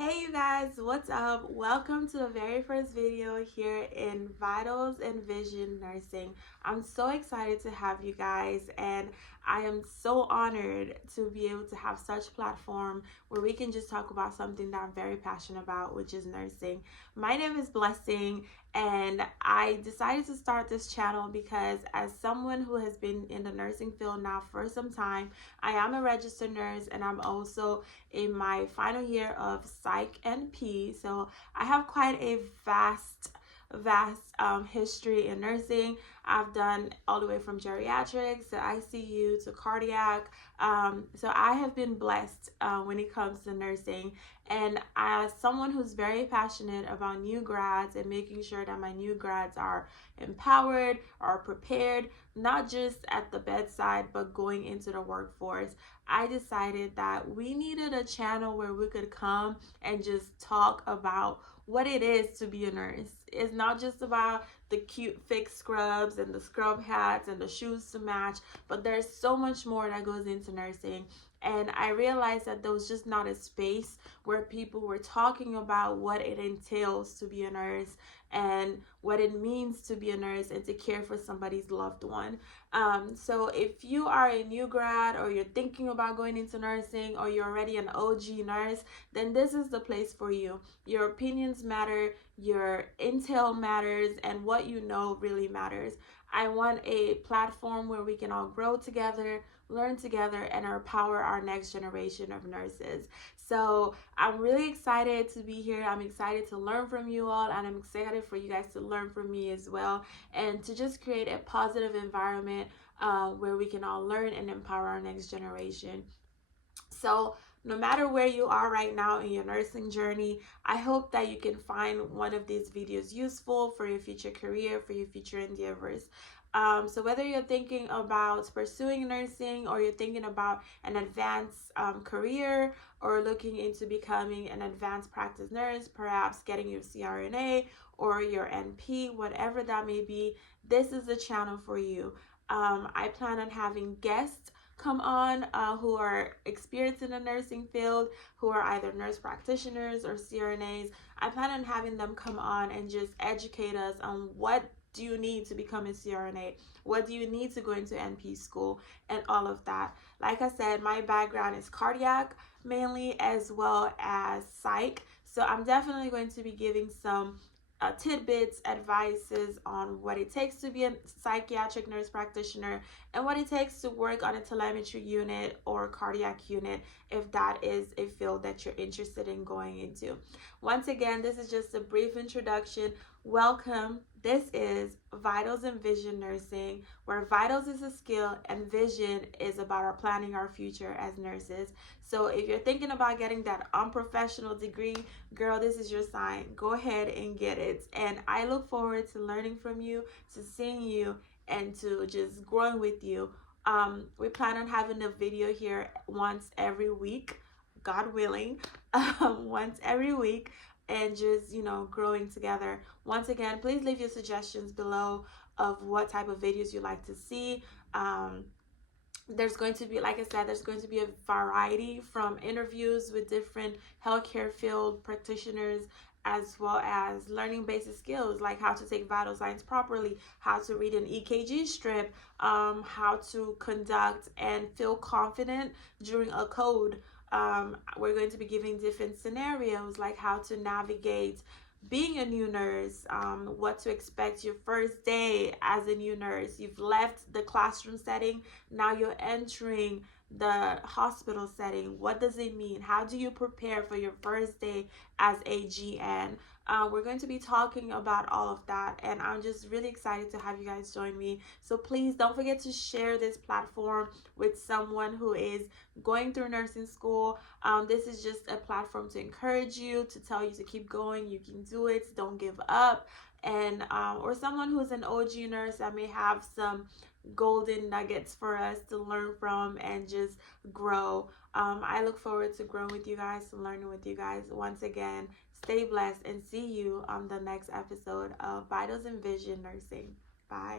Hey you guys, what's up? Welcome to the very first video here in Vitals and Vision Nursing. I'm so excited to have you guys, and I am so honored to be able to have such platform where we can just talk about something that I'm very passionate about, which is nursing. My name is Blessing, and I decided to start this channel because as someone who has been in the nursing field now for some time, I am a registered nurse and I'm also in my final year of Psych NP. So I have quite a vast history in nursing. I've done all the way from geriatrics to ICU to cardiac. So I have been blessed when it comes to nursing. And as someone who's very passionate about new grads and making sure that my new grads are empowered, are prepared, not just at the bedside, but going into the workforce, I decided that we needed a channel where we could come and just talk about what it is to be a nurse. It's not just about the cute fake scrubs and the scrub hats and the shoes to match, but there's so much more that goes into nursing. And I realized that there was just not a space where people were talking about what it entails to be a nurse and what it means to be a nurse and to care for somebody's loved one. So if you are a new grad or you're thinking about going into nursing or you're already an OG nurse, then this is the place for you. Your opinions matter, your intel matters, and what you know really matters. I want a platform where we can all grow together, learn together, and empower our next generation of nurses. So I'm really excited to be here. I'm excited to learn from you all, and I'm excited for you guys to learn from me as well, and to just create a positive environment where we can all learn and empower our next generation. So no matter where you are right now in your nursing journey, I hope that you can find one of these videos useful for your future career, for your future endeavors. So whether you're thinking about pursuing nursing or you're thinking about an advanced career or looking into becoming an advanced practice nurse, perhaps getting your CRNA or your NP, whatever that may be, this is the channel for you. I plan on having guests come on who are experienced in the nursing field, who are either nurse practitioners or CRNAs. I plan on having them come on and just educate us on what do you need to become a CRNA? What do you need to go into NP school and all of that? Like I said, my background is cardiac mainly as well as psych. So I'm definitely going to be giving some tidbits, advices on what it takes to be a psychiatric nurse practitioner and what it takes to work on a telemetry unit or cardiac unit if that is a field that you're interested in going into. Once again, this is just a brief introduction. Welcome. This is Vitals and Vision Nursing, where vitals is a skill and vision is about our planning our future as nurses. So if you're thinking about getting that unprofessional degree, girl, this is your sign. Go ahead and get it. And I look forward to learning from you, to seeing you, and to just growing with you. We plan on having a video here once every week, God willing, once every week, and just, growing together. Once again, please leave your suggestions below of what type of videos you like to see. There's going to be, like I said, there's going to be a variety from interviews with different healthcare field practitioners, as well as learning basic skills like how to take vital signs properly, how to read an EKG strip, how to conduct and feel confident during a code. We're going to be giving different scenarios like how to navigate being a new nurse, what to expect your first day as a new nurse. You've left the classroom setting, now you're entering the hospital setting. What does it mean? How do you prepare for your first day as a GN? We're going to be talking about all of that, and I'm just really excited to have you guys join me. So please don't forget to share this platform with someone who is going through nursing school. This is just a platform to encourage you, to tell you to keep going. You can do it. Don't give up. And or someone who's an OG nurse that may have some golden nuggets for us to learn from and just grow. I look forward to growing with you guys, to learning with you guys. Once again, stay blessed and see you on the next episode of Vitals and Vision Nursing. Bye.